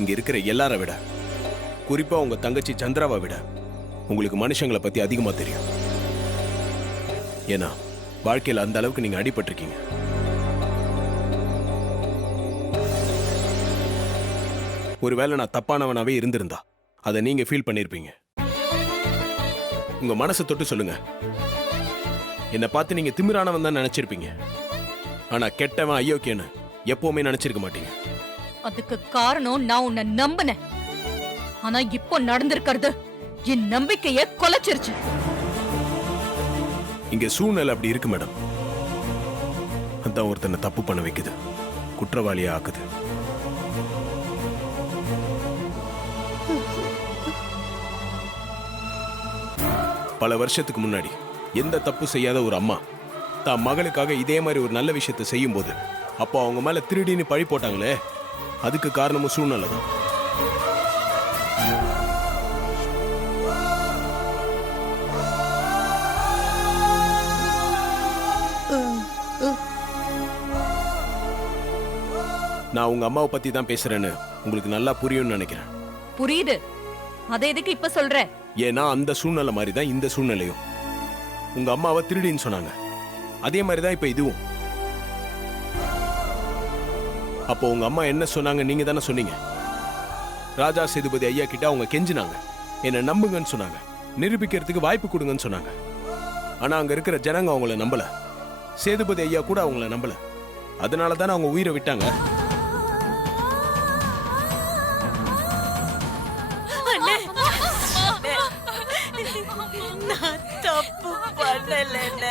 இங்க இருக்கிற எல்லாரை விட, குறிப்பா உங்க தங்கச்சி சந்திராவை விட உங்களுக்கு மனுஷங்களை பத்தி அதிகமா தெரியும். ஏன்னா வாழ்க்கையில அந்த அளவுக்கு நீங்க அடிபட்டிருக்கீங்க. ஒருவேளை நான் தப்பானவனாவே இருந்திருந்தா அதை நீங்க ஃபீல் பண்ணிருப்பீங்க. உங்க மனசை தொட்டு சொல்லுங்க, என்னை பார்த்து நீங்க திமிரானவன் தான் நினைச்சிருப்பீங்க. ஆனா கெட்டவன் ஐயோக்கியன்னு எப்பவுமே நினைச்சிருக்க மாட்டீங்க. அதுக்கு காரணம் நான் உன்னை நம்பினேன். ஆனா இப்போ நடந்திருக்கிறது என் நம்பிக்கைய கொலைச்சிருச்சு. இங்க சூழ்நிலை அப்படி இருக்கு மேடம். அதான் ஒருத்தனை தப்பு பண்ண வைக்குது, குற்றவாளியா ஆக்குது. பல வருஷத்துக்கு முன்னாடி எந்த தப்பு செய்யாத ஒரு அம்மா தான் மகளுக்காக இதே மாதிரி ஒரு நல்ல விஷயத்தை செய்யும் போது, அப்போ அவங்க மேல திருடின்னு பழி போட்டாங்களே, அதுக்கு காரணமும் சூழ்நிலை தான். நான் உங்க அம்மாவை பத்தி தான் பேசுறேன்னு உங்களுக்கு நல்லா புரியும்னு நினைக்கிறேன். புரியுது. அதை எதுக்கு இப்ப சொல்ற? ஏன்னா அந்த சூழ்நிலை மாதிரி தான் இந்த சூழ்நிலையும். உங்க அம்மாவை திருடின்னு சொன்னாங்க, அதே மாதிரி தான் இப்ப இதுவும். அப்போ உங்க அம்மா என்ன சொன்னாங்க நீங்க தானே சொன்னீங்க. ராஜா சேதுபதி ஐயா கிட்ட அவங்க கெஞ்சினாங்க, என்ன நம்புங்கன்னு சொன்னாங்க, நிரூபிக்கிறதுக்கு வாய்ப்பு கொடுங்கன்னு சொன்னாங்க. ஆனா அங்க இருக்கிற ஜனங்க அவங்கள நம்பல, சேதுபதி ஐயா கூட அவங்கள நம்பல. அதனால தானே அவங்க உயிரை விட்டாங்க. நான் தப்பு பண்ணல.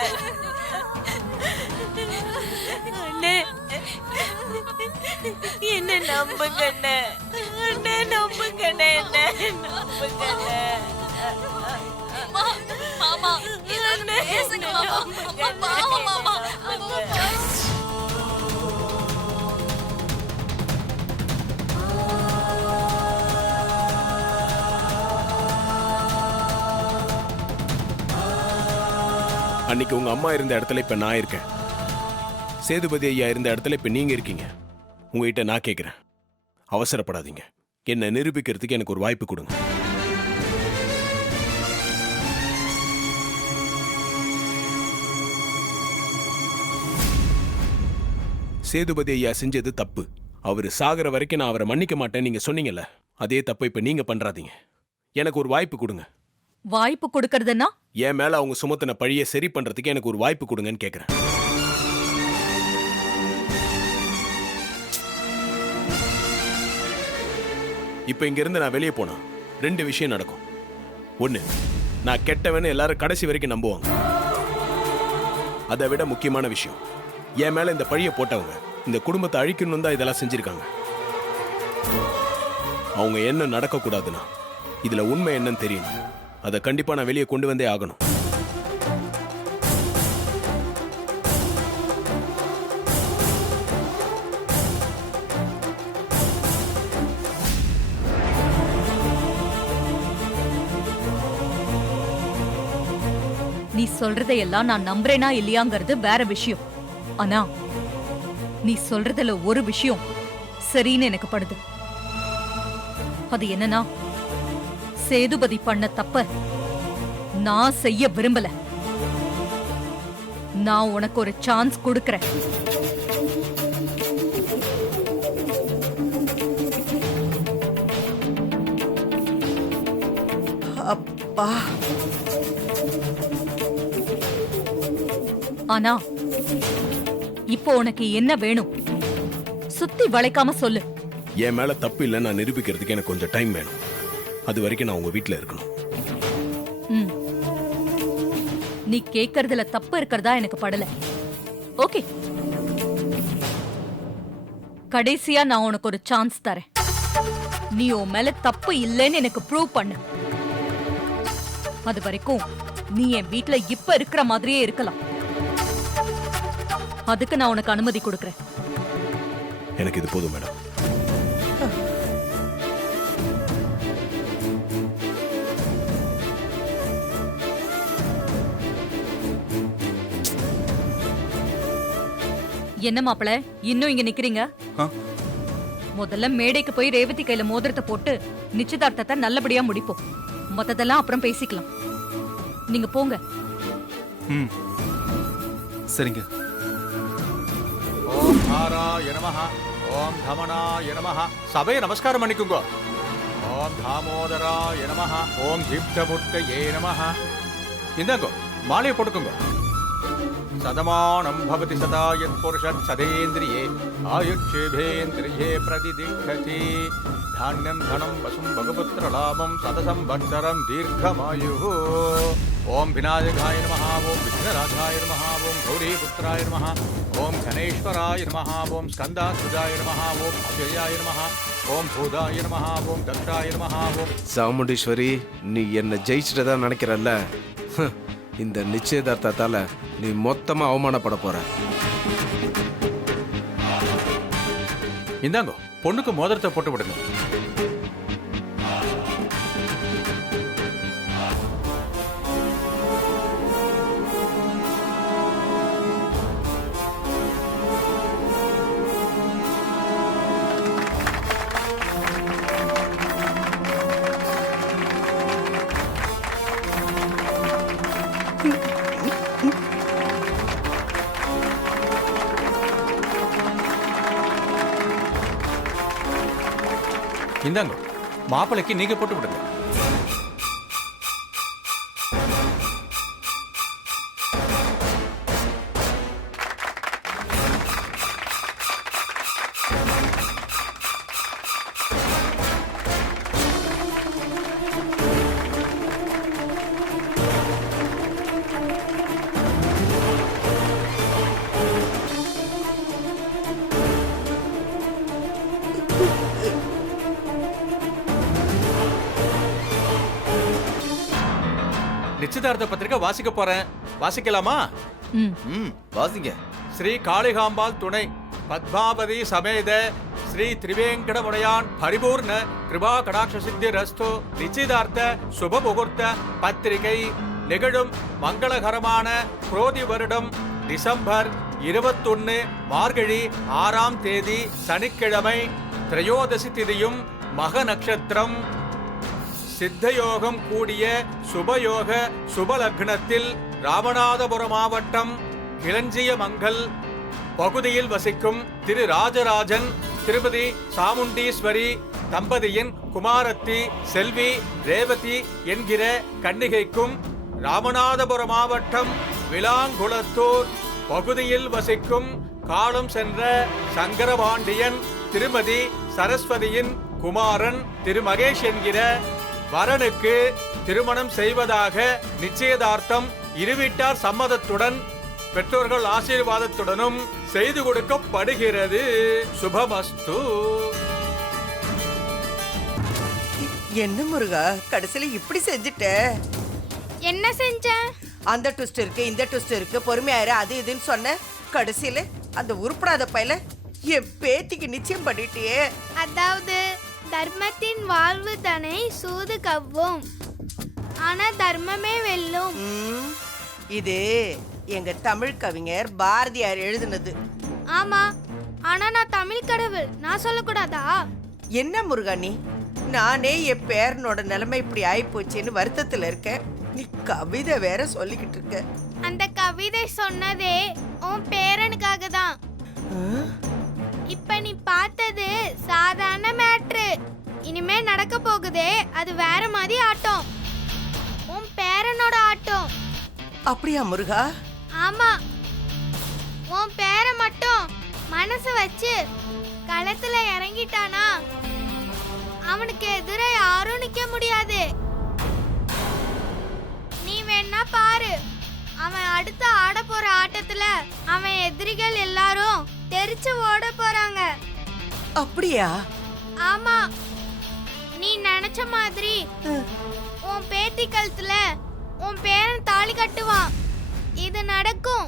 என்ன நம்புங்கண்ணே, நம்புங்கண்ணே, என்ன நம்புங்கண்ணே. மாமா பேசுங்க மாமா. அன்னைக்கு உங்க அம்மா இருந்த இடத்துல இப்ப நான் இருக்கேன். சேதுபதி ஐயா இருந்த இடத்துல இப்ப நீங்க இருக்கீங்க. உங்ககிட்ட நான் கேட்கிறேன், அவசரப்படாதீங்க. என்ன நிரூபிக்கிறதுக்கு எனக்கு ஒரு வாய்ப்பு கொடுங்க. சேதுபதி ஐயா செஞ்சது தப்பு. அவரு சாகிற வரைக்கும் நான் அவரை மன்னிக்க மாட்டேன் நீங்க சொன்னீங்கல்ல, அதே தப்பை இப்ப நீங்க பண்றாதீங்க. எனக்கு ஒரு வாய்ப்பு கொடுங்க. வாய்ப்பு கொடுக்கறதுன்னா? என் மேல அவங்க சுமத்தின பழியை சரி பண்றதுக்கு எனக்கு ஒரு வாய்ப்பு கொடுங்கன்னு கேக்குறேன். இப்ப இங்க இருந்து நான் வெளியே போனா 2 விஷயம் நடக்கும். ஒண்ணு, நான் கெட்டவன்னு எல்லாரும் கடைசி வரைக்கும் நம்புவாங்க. அதை விட முக்கியமான விஷயம், என் மேல இந்த பழியை போட்டவங்க இந்த குடும்பத்தை அழிக்கணும் தான் இதெல்லாம் செஞ்சிருக்காங்க. அவங்க என்ன நடக்க கூடாதுன்னா இதுல உண்மை என்னன்னு தெரியணும். அதை கண்டிப்பா நான் வெளியே கொண்டு வந்தே ஆகணும். நீ சொல்றதையெல்லாம் நான் நம்புறேனா இல்லையாங்கிறது வேற விஷயம். ஆனா நீ சொல்றதுல ஒரு விஷயம் சரின்னு எனக்கு படுது. அது என்னன்னா, சேதுபதி பண்ண தப்ப நான் செய்ய விரும்பல. நான் உனக்கு ஒரு சான்ஸ் கொடுக்கிறேன். அப்பா, ஆனா இப்போ உனக்கு என்ன வேணும்? சுத்தி வளைக்காம சொல்லு. என் மேல தப்பு இல்லை நான் நிரூபிக்கிறதுக்கு எனக்கு கொஞ்சம் டைம் வேணும். அது வரைக்கும் நான் உங்க வீட்டுல இருக்கணும். நீ கேக்குறதுல தப்பு இருக்கிறதா எனக்கு படல. ஓகே, கடைசியா நான் உனக்கு ஒரு சான்ஸ் தரேன். நீ உன் மேல தப்பு இல்லைன்னு எனக்கு ப்ரூவ் பண்ணு. அது வரைக்கும் நீ என் வீட்டுல இப்ப இருக்கிற மாதிரியே இருக்கலாம். அதுக்கு நான் உனக்கு அனுமதி கொடுக்கறேன். எனக்கு இது போதும் மேடம். என்ன மாப்பிள, இன்னும் இங்க நிக்கிறீங்க? முதல்ல மேடைக்கு போய் ரேவதி கையில மோதிரத்தை போட்டு நிச்சயதார்த்தத்தை நல்லபடியா முடிப்போம். மத்ததெல்லாம் அப்புறம் பேசிக்கலாம். நீங்க போங்க. ம் சரிங்க. ஓம் தாராய நமஹ, ஓம் தமனாய நமஹ. சபையை நமஸ்காரம் பண்ணிக்குங்க. ஓம் தாமோதராய நமஹ, ஓம் தீப்தபுத்தயே நமஹ. இந்தாங்கோ மாலையை போட்டுக்குங்க. சதமானம் பவதி சதா யத் புருஷத் சதேந்திரியே ஆயுட்சேபேந்திரியே பிரதிதிஷ்டதி. தானியம் தனம் வசும் பகபுத்திர லாபம் சதசம் வத்சரம் தீர்க்கமாயு. ஓம் விநாயகாய நமஹ, ஓம் விக்னராஜாய நமஹ, ஓம் கௌரிபுத்திராய நமஹ, ஓம் கணேஸ்வராய நமஹ, ஓம் ஸ்கந்தாசுஜாய நமஹ, ஓம் அஜயாய நமஹ, ஓம் பூதாய நமஹ, ஓம் தக்ஷாய நமஹ, ஓம். சாமுண்டீஸ்வரி, நீ என்ன ஜெயிச்சிட்டதா நினைக்கிறல்ல? இந்த நிச்சயதார்த்தத்தால நீ மொத்தமா அவமானப்பட போற. இந்தாங்கோ பொண்ணுக்கு மோதிரத்தை போட்டு விடுங்க. இந்தாங்க மாப்பிளைக்கு நீங்க போட்டு விடுங்க. நிச்சயதார்த்த பத்திரிகை வாசிக்க போறேன். வாசிக்கலாமா? வாசிங்க. ஸ்ரீ காளிகாம்பாள் துணை பத்மாவதி சமேத ஸ்ரீ திரிவேங்கடமுடையான் பரிபூர்ண கிருபா கடாட்ச சித்தி ரஸ்து. நிச்சயதார்த்த சுப முகூர்த்த பத்திரிகை நிகழும் மங்களகரமான குரோதி வருடம் டிசம்பர் 21 மார்கழி 6ஆம் தேதி சனிக்கிழமை திரையோதசி திதியும் மக நட்சத்திரம் சித்தயோகம் கூடிய சுபயோக சுபலக்னத்தில் ராமநாதபுரம் மாவட்டம் இளஞ்சியமங்கல் பகுதியில் வசிக்கும் திரு ராஜராஜன் திருப்பதி சாமுண்டீஸ்வரி தம்பதியின் குமாரத்தி செல்வி ரேவதி என்கிற கன்னிகைக்கும் ராமநாதபுரம் மாவட்டம் விலாங்குளத்தூர் பகுதியில் வசிக்கும் காலம் சென்ற சங்கரபாண்டியன் திருமதி சரஸ்வதியின் குமாரன் திரு மகேஷ் என்கிற வரனுக்கு திருமணம் செய்வதாக நிச்சயதார்த்தம் இருவீட்டார் சம்மதத்துடன் பெற்றோர்கள் ஆசீர்வாதத்துடனும் செய்து கொடுக்கப்படுகிறது. சுபமஸ்து. என்ன முருகா கடைசியில இப்படி செஞ்சுட்ட? என்ன செஞ்ச? அந்த ட்விஸ்ட் இருக்கு, இந்த ட்விஸ்ட் இருக்கு, பொறுமையாயிரு, அது இதுன்னு சொன்ன. கடைசியில அந்த உருப்படாத பையல என் பேத்திக்கு நிச்சயம் பண்ணிட்டியே. அதாவது தர்மத்தின் வாழ்வு தனை சூது கவ்வும், ஆனா தர்மமே வெல்லும். இது எங்க தமிழ் கவிஞர் பாரதியார் எழுதுனது. ஆமா, ஆனா நான் தமிழ் கடவுள், நான் சொல்லக்கூடாதா? என்ன முருகா நீ? நானே என் பேரனோட நிலைமை இப்படி ஆயிப்போச்சுன்னு வருத்தத்துல இருக்கேன். நீ கவிதை வேற சொல்லிக்கிட்டு இருக்க. அந்த கவிதை சொன்னதே உன் பேரனுக்காக தான். இப்ப நீ பார்த்தது சாதாரண மேட்ரு. இனிமே நடக்க போகுதே அது வேற மாதிரி ஆட்டம். உன் பேரனோட ஆட்டம். அப்படியா முருகா? ஆமா, உன் பேரை மட்டும் மனசு வச்சு களத்துல இறங்கிட்டானா அவனுக்கு எதிர யாரும் நிக்க முடியாது. நீ வேணா பாரு, அவன் அடுத்து ஆட போற ஆட்டத்துல அவன் எதிரிகள் எல்லாரும் தெரிச்சு ஓட போறாங்க. அப்படியா? ஆமா, நீ நினைச்ச மாதிரி உன் பேத்தி கழுத்துல உன் பேரன் தாலி கட்டுவான். இது நடக்கும்.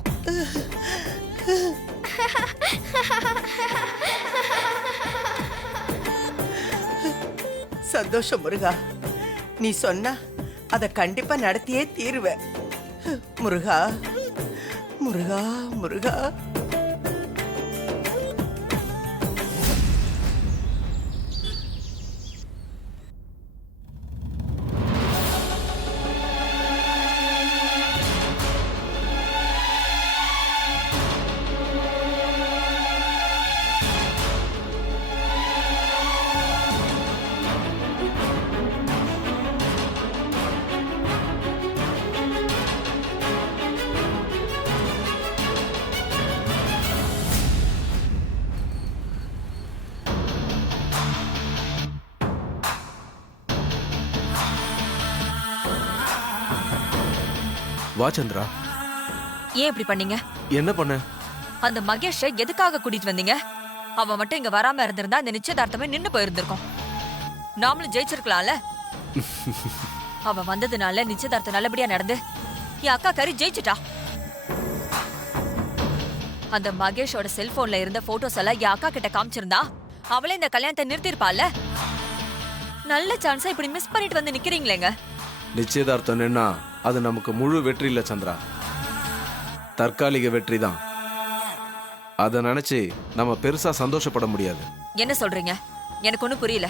சந்தோஷம் முருகா. நீ சொன்னா அத கண்டிப்பா நடத்தியே தீருவேன். முருகா முருகா முருகா. வா சந்திரா. ஏன் இப்படி பண்ணீங்க? என்ன பண்ண? அந்த மகேஷை எதுக்காக கூட்டிட்டு வந்தீங்க? அவன் மட்டும் இங்க வராம இருந்திருந்தா இந்த நிச்சயதார்த்தமே நின்னு போயிருந்திருக்கும். நாமளும் ஜெயிச்சிருக்கலாம்ல. அவன் வந்ததுனால நிச்சயதார்த்தம் நல்லபடியா நடந்து என் அக்கா கறி ஜெயிச்சிட்டா. அந்த மகேஷோட செல்போன்ல இருந்த போட்டோஸ் எல்லாம் என் அக்கா கிட்ட காமிச்சிருந்தா அவளே இந்த கல்யாணத்தை நிறுத்திருப்பாள்ல. நல்ல சான்ஸா இப்படி மிஸ் பண்ணிட்டு வந்து நிக்கிறீங்களேங்க. நிச்சயதார்த்தம் நின்னா அது நமக்கு முழு வெற்றி இல்ல சந்திரா, தற்காலிக வெற்றி தான். அதை நினைச்சு நம்ம பெருசா சந்தோஷப்பட முடியாது. என்ன சொல்றீங்க? எனக்கு ஒண்ணும் புரியல.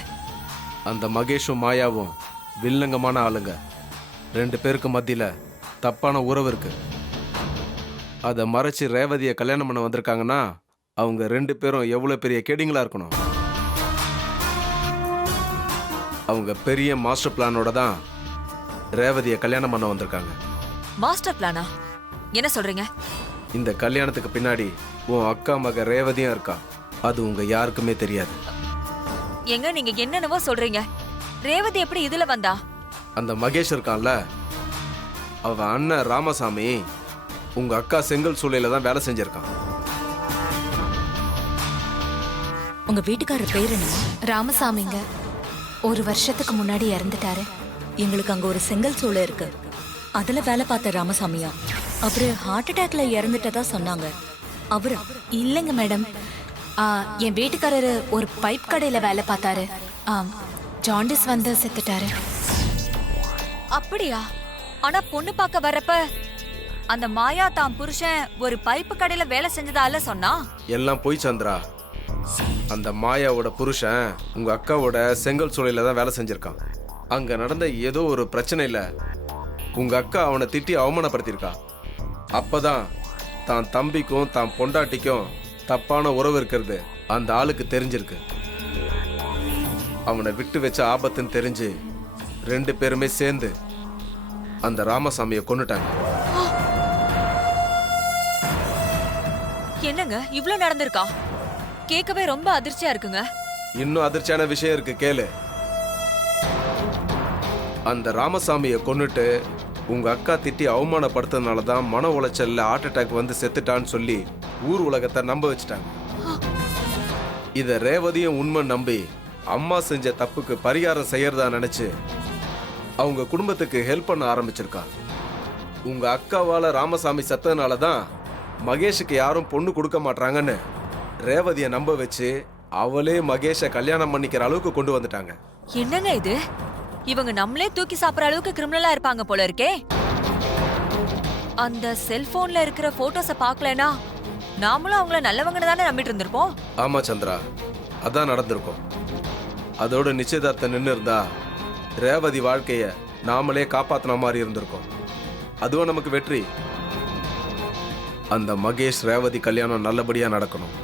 அந்த மகேஷும் மாயாவும் வில்லங்கமான ஆளுங்க. 2 பேருக்கு மத்தியில தப்பான உறவு இருக்கு. அதை மறைச்சு ரேவதியை கல்யாணம் பண்ண வந்திருக்காங்கன்னா அவங்க 2 பேரும் எவ்வளவு பெரிய கேடிங்களா இருக்கணும். அவங்க பெரிய மாஸ்டர் பிளானோட தான் ரேவதியை கல்யாணம் பண்ண வந்திருக்காங்க. மாஸ்டர் பிளானா? என்ன சொல்றீங்க? இந்த கல்யாணத்துக்கு பின்னாடி உன் அக்கா மக ரேவதியும் இருக்கா. அது உங்க யாருக்குமே தெரியாது. எங்க நீங்க என்னென்னவோ சொல்றீங்க. ரேவதி எப்படி இதுல வந்தா? அந்த மகேஷ் இருக்கான்ல, அவன் அண்ணன் ராமசாமி உங்க அக்கா செங்கல் சூளையில தான் வேலை செஞ்சிருக்கான். உங்க வீட்டுக்காரர் பேர் என்ன? ராமசாமிங்க. 1 வருஷத்துக்கு முன்னாடி இறந்துட்டாரு. எங்களுக்கு அங்க ஒரு செங்கல் சூளை இருக்கு, அதுல வேலை பார்த்த ராமசாமியா? அவரு ஹார்ட் அட்டாக்ல இறந்துட்டதா சொன்னாங்க. அவரு இல்லைங்க மேடம், என் வீட்டுக்காரரு ஒரு பைப் கடையில வேலை பார்த்தாரு. ஜாண்டிஸ் வந்து செத்துட்டாரு. அப்படியா? ஆனா பொண்ணு பார்க்க வரப்ப அந்த மாயா தான் புருஷன் ஒரு பைப்பு கடையில வேலை செஞ்சதால சொன்னா. எல்லாம் போய் சந்திரா. அந்த மாயாவோட புருஷன் உங்க அக்காவோட செங்கல் சூளையில தான் வேலை செஞ்சிருக்கான். அங்க நடந்த ஏதோ ஒரு பிரச்சனையில உங்க அக்கா அவனை திட்டி அவமானப்படுத்திருக்கா. அப்பதான் தான் தம்பிக்கும் தான் பொண்டாட்டிக்கும் தப்பான உறவு இருக்கிறது அந்த ஆளுக்கு தெரிஞ்சிருக்கு. அவனை விட்டு வச்ச ஆபத்துன்னு தெரிஞ்சு 2 பேருமே சேர்ந்து அந்த ராமசாமியை கொன்னுட்டாங்க. என்னங்க இவ்ளோ நடந்திருக்கா? கேட்கவே ரொம்ப அதிர்ச்சியா இருக்குங்க. இன்னும் அதிர்ச்சியான விஷயம் இருக்கு, கேளு. அந்த ராமசாமியை கொன்னுட்டு உங்க அக்கா திட்டி அவமானப்படுத்ததுனால தான் மன உளைச்சல்ல ஹார்ட் அட்டாக் வந்து செத்துட்டான்னு சொல்லி ஊர் உலகத்தை நம்ப வச்சுட்டாங்க. இத ரேவதியும் உண்மை நம்பி அம்மா செஞ்ச தப்புக்கு பரிகாரம் செய்யறதா நினைச்சு அவங்க குடும்பத்துக்கு ஹெல்ப் பண்ண ஆரம்பிச்சிருக்கா. உங்க அக்காவால ராமசாமி செத்ததுனால தான் மகேஷுக்கு யாரும் பொண்ணு கொடுக்க மாட்டாங்கன்னு ரேவதியை நம்ப வச்சு அவளே மகேஷை கல்யாணம் பண்ணிக்கிற அளவுக்கு கொண்டு வந்துட்டாங்க. என்னங்க இது? இவங்க நம்மளே தூக்கி சாப்பிடுற அளவுக்கு கிரிமினலா இருப்பாங்க போல இருக்கே. அந்த செல்போன்ல இருக்கிற போட்டோஸ பார்க்கலனா நாமளும் அவங்கள நல்லவங்கன்னு தானே நம்பிட்டு இருந்திருப்போம். ஆமா சந்திரா, அதான் நடந்திருக்கும். அதோட நிச்சயதார்த்தம் நின்று இருந்தா ரேவதி வாழ்க்கைய நாமளே காப்பாத்தின மாதிரி இருந்திருக்கும். அதுவும் நமக்கு வெற்றி. அந்த மகேஷ் ரேவதி கல்யாணம் நல்லபடியா நடக்கணும்.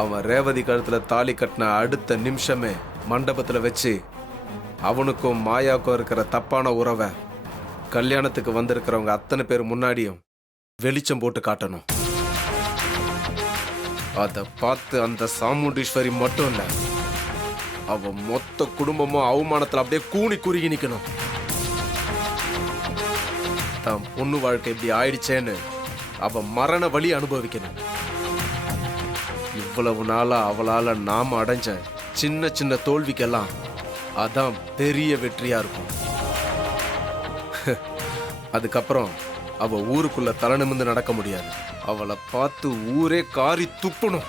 அவன் ரேவதி கழுத்துல தாலி கட்டின அடுத்த நிமிஷமே மண்டபத்துல வச்சு அவனுக்கும் மாயாவுக்கும் இருக்கிற தப்பான உறவை கல்யாணத்துக்கு வந்திருக்கிறவங்க அத்தனை பேர் முன்னாடியும் வெளிச்சம் போட்டு காட்டணும். அதை பார்த்து அந்த சாமுண்டீஸ்வரி மட்டும் இல்ல, அவ மொத்த குடும்பமும் அவமானத்துல அப்படியே கூனி குறுகி நிக்கணும். தான் பொண்ணு வாழ்க்கை இப்படி ஆயிடுச்சேன்னு அவ மரண வலி அனுபவிக்கணும். இவ்வளவு நாளா அவளால நாம அடைஞ்ச சின்ன சின்ன தோல்விக்கெல்லாம் அதான் பெரிய வெற்றியா இருக்கும். அதுக்கப்புறம் அவ ஊருக்குள்ள தலை நிமிர்ந்து நடக்க முடியாது. அவளை பார்த்து ஊரே காரி துப்பணும்.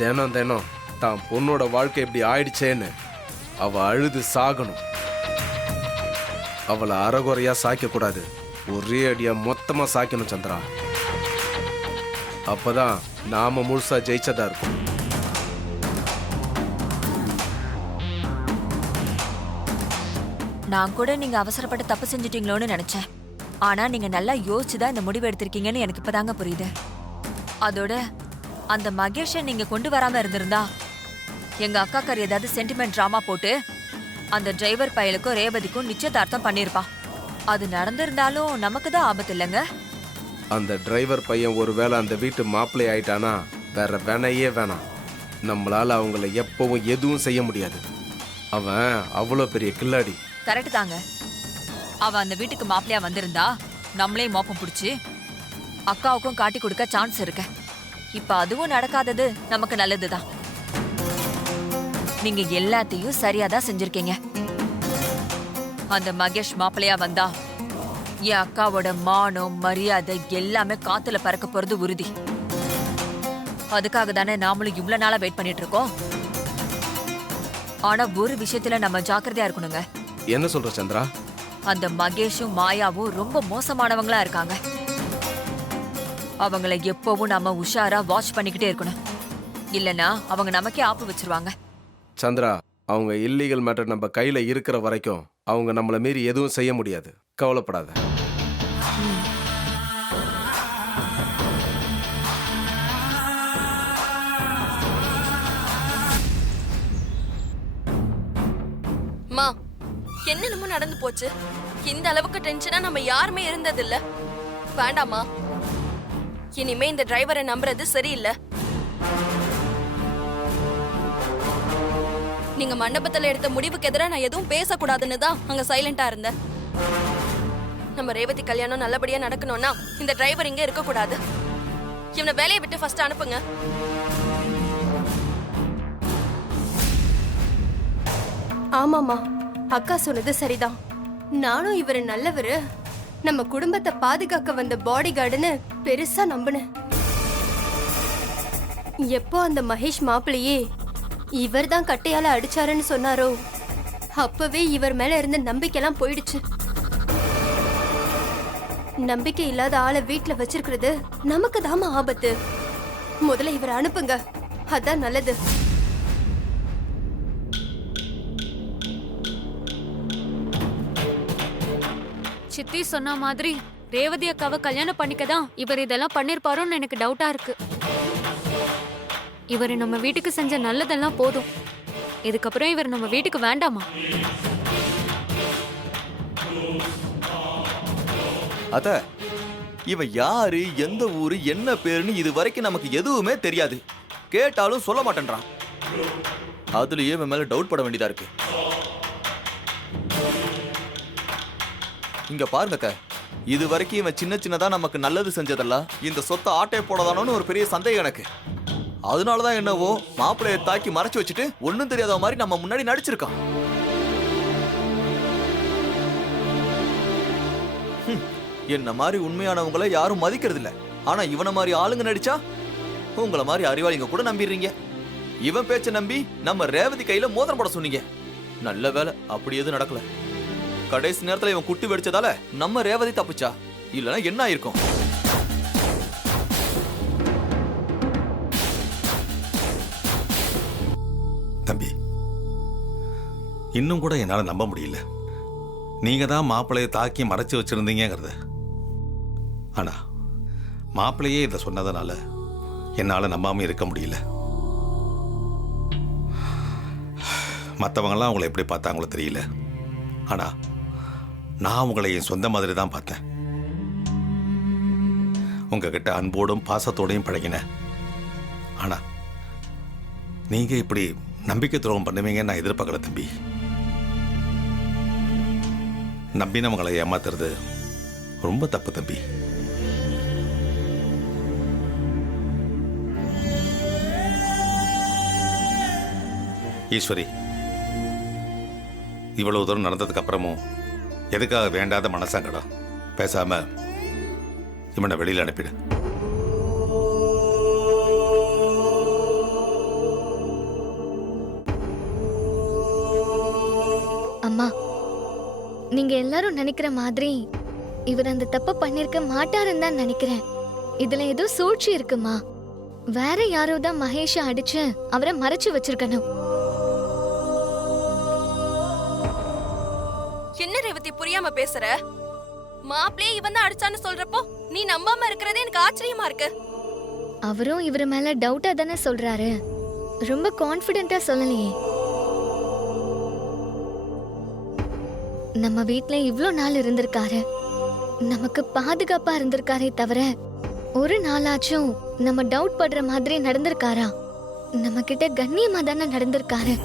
தினம் தினம் தான் பொண்ணோட வாழ்க்கை இப்படி ஆயிடுச்சேன்னு அவ அழுது சாகணும். அவளை அறகுறையா சாய்க்க கூடாது, ஒரே அடியா மொத்தமா சாய்க்கணும் சந்திரா. அப்பதான் நாம முழுசா ஜெயிச்சதா இருக்கும். நான் கூட நீங்க அவசரப்பட்டு தப்பு செஞ்சிட்டீங்களோன்னு நினைச்சேன். ஆனா நீங்க நல்லா யோசிச்சுதான் இந்த முடிவு எடுத்திருக்கீங்கன்னு எனக்கு இப்பதாங்க புரியுது. அதோட அந்த மகேஷை நீங்க கொண்டு வராம இருந்திருந்தா எங்க அக்காக்கார் ஏதாவது சென்டிமெண்ட் டிராமா போட்டு அந்த டிரைவர் பயலுக்கும் ரேவதிக்கும் நிச்சயதார்த்தம் பண்ணிருப்பா. அது நடந்திருந்தாலும் நமக்கு தான் ஆபத்து இல்லைங்க. அந்த டிரைவர் பையன் ஒருவேளை அந்த வீட்டு மாப்பிள்ளை ஆயிட்டானா வேற வேணையே வேணாம். நம்மளால அவங்கள எப்பவும் எதுவும் செய்ய முடியாது. அவன் அவ்வளோ பெரிய கில்லாடி. கரெக்ட் தாங்க. அவ அந்த வீட்டுக்கு மாப்பிள்ளையா வந்திருந்தா நம்மளே மோப்பம் பிடிச்சு அக்காவுக்கும் காட்டி கொடுக்க சான்ஸ் இருக்கு. இப்ப அதுவும் நடக்காதது நமக்கு நல்லதுதான். நீங்க எல்லாத்தையும் சரியாதான் செஞ்சிருக்கீங்க. அந்த மகேஷ் மாப்பிள்ளையா வந்தா என் அக்காவோட மானம் மரியாதை எல்லாமே காத்துல பறக்க போறது உறுதி. அதுக்காக தானே நாமளும் இவ்வளவு நாளா வெயிட் பண்ணிட்டு இருக்கோம். ஆனா ஒரு விஷயத்துல நம்ம ஜாக்கிரதையா இருக்கணுங்க. என்ன சொல்ற சந்திரா? அந்த மகேஷும் மாயாவும் ரொம்ப மோசமானவங்களா இருக்காங்க. அவங்கள எப்பவும் நாம உஷாரா வாட்ச் பண்ணிக்கிட்டே இருக்கணும். இல்லனா அவங்க நமக்கே ஆப்பு வச்சிருவாங்க. சந்திரா, அவங்க இல்லீகல் மேட்டர் நம்ம கையில இருக்கிற வரைக்கும் அவங்க நம்மள மீறி எதுவும் செய்ய முடியாது. கவலைப்படாத. மா, என்னென்னமோ நடந்து போச்சு. இந்த அளவுக்கு டென்ஷனா நம்ம யாருமே இருந்ததில்ல. வேண்டாமா, இனிமே இந்த டிரைவரை நம்புறது சரியில்லை. நீங்க மண்டபத்துல எடுத்த முடிவுக்கு எதிராக நான் எதுவும் பேசக்கூடாதுன்னு தான் அங்க சைலண்டா இருந்தேன். நம்ம ரேவதி கல்யாணம் நல்லபடியா நடக்கணும்னா இந்த டிரைவர் இங்க இருக்க கூடாது. இவனை வேலையை விட்டு ஃபர்ஸ்ட் அனுப்புங்க. ஆமாமா, அக்கா சொன்னது சரிதான். நானும் இவரு நல்லவரு, நம்ம குடும்பத்தை பாதுகாக்க வந்த பாடி கார்டுன்னு பெருசா நம்பினேன். எப்போ அந்த மகேஷ் மாப்பிள்ளையே இவர் தான் கட்டையால அடிச்சாருன்னு சொன்னாரோ அப்பவே இவர் மேல இருந்த நம்பிக்கைலாம் போயிடுச்சு. நம்பிக்கை இல்லாத ஆளை வீட்டுல வச்சிருக்கிறது நமக்கு தாமா ஆபத்து. முதல்ல இவரை அனுப்புங்க, அதான் நல்லது. சித்தி சொன்ன மாதிரி ரேவதி அக்காவை கல்யாணம் பண்ணிக்கதான் இவர் இதெல்லாம் பண்ணிருப்பாரோன்னு எனக்கு டவுட்டா இருக்கு. இவர் நம்ம வீட்டுக்கு செஞ்ச நல்லதெல்லாம் போதும். இதுக்கப்புறம் இவர் நம்ம வீட்டுக்கு வேண்டாமா? அத்த, இவ யாரு, எந்த ஊரு, என்ன பேருன்னு இது வரைக்கும் நமக்கு எதுவுமே தெரியாது. கேட்டாலும் சொல்ல மாட்டேன்றான். அதுலயே இவன் மேல டவுட் பட வேண்டியதா இருக்கு. இங்க பாருங்க அத்த, இது வரைக்கும் இவன் சின்ன சின்னதா நமக்கு நல்லது செஞ்சதெல்லாம் இந்த சொத்தை ஆட்டை போடதானோன்னு ஒரு பெரிய சந்தேகம் எனக்கு. அதனாலதான் என்னவோ மாப்பிள்ளையை தாக்கி மறைச்சு வச்சுட்டு ஒன்னும் தெரியாத மாதிரி நம்ம முன்னாடி நடிச்சிருக்கான். என்ன மாதிரி உண்மையானவங்களை யாரும் மதிக்கிறது இல்ல. ஆனா இவனை மாதிரி ஆளுங்க நடிச்சா உங்களை மாதிரி அறிவாளிங்க கூட நம்பிடுறீங்க. இவன் பேச்ச நம்பி நம்ம ரேவதி கையில மோதிரம் போட சொன்னீங்க. நல்ல வேலை அப்படி எதுவும் நடக்கல. கடைசி நேரத்துல இவன் குட்டி வெடிச்சதால நம்ம ரேவதி தப்பிச்சா. இல்லனா என்ன ஆயிருக்கும்? தம்பி, இன்னும் கூட என்னால நம்ப முடியல. நீங்க தான் மாப்பிள்ளையை தாக்கி மறைச்சு வச்சிருந்தீங்கிறத. ஆனா மாப்பிள்ளையே இதை சொன்னதுனால என்னால நம்பாம இருக்க முடியல. மற்றவங்கெல்லாம் உங்களை எப்படி பார்த்தாங்களோ தெரியல. ஆனா நான் உங்களை என் சொந்த மாதிரி தான் பார்த்தேன். உங்ககிட்ட அன்போடும் பாசத்தோடையும் பழகினேன். ஆனா நீங்க இப்படி நம்பிக்கை துரோகம் பண்ணுவீங்கன்னு நான் எதிர்பார்க்கல தம்பி. நம்பினவங்களை ஏமாத்துறது ரொம்ப தப்பு தம்பி. ஈஸ்வரி, இவ்வளவு தூரம் நடந்ததுக்கு அப்புறமும் எதுக்காக வேண்டாத மனசங்கடம்? பேசாம இவனை வெளியில் அனுப்பிடு. அம்மா, நீங்க எல்லாரும் நினைக்கிற மாதிரி இவர் அந்த தப்ப பண்ணிருக்க மாட்டாருன்னு தான் நினைக்கிறேன். இதுல ஏதோ சூழ்ச்சி இருக்குமா? வேற யாரோ தான் மகேஷ அடிச்சு அவரை மறைச்சு வச்சிருக்கணும். என்ன ரேவதி புரியாம பேசுற? மாப்பிளே இவன் தான் அடிச்சான்னு சொல்றப்போ நீ நம்பாம இருக்கிறதே எனக்கு ஆச்சரியமா இருக்கு. அவரும் இவர் மேல டவுட்டா தானே சொல்றாரு, ரொம்ப கான்ஃபிடென்ட்டா சொல்லலையே. நம்ம வீட்ல இவ்ளோ நாள் இருந்திருக்காரு, நமக்கு பாதுகாப்பா இருந்திருக்காரே தவிர ஒரு நாளாச்சும் நம்ம டவுட் படுற மாதிரி நடந்திருக்காரா? நம்ம கிட்ட கண்ணியமா தானே நடந்திருக்காரு.